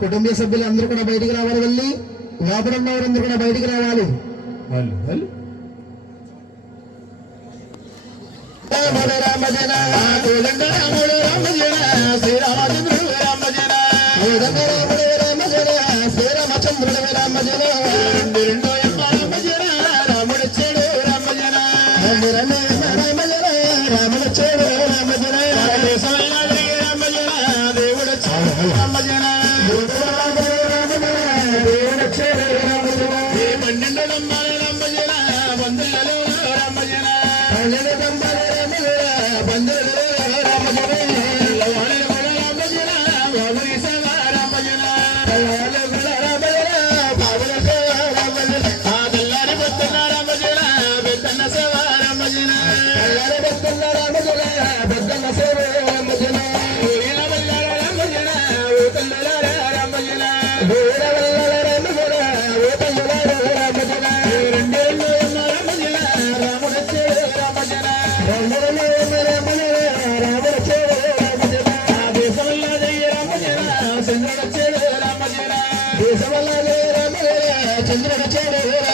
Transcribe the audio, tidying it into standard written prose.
కుటుంబ సభ్యులు అందరూ కూడా బయటికి రావాలి. వెళ్ళి లోపల ఉన్నవారందరూ కూడా బయటికి రావాలి. రామజన రాముడు రామజన శ్రీరామచంద్రుడు రామజన రామజన శ్రీరామచంద్రుడు రామజన రెండు రామజన రాముడొచ్చాడు రామజన రామజన రాముడొచ్చాడు రామజన రామజన దేవుడొచ్చాడు రామజన చంద్రుడు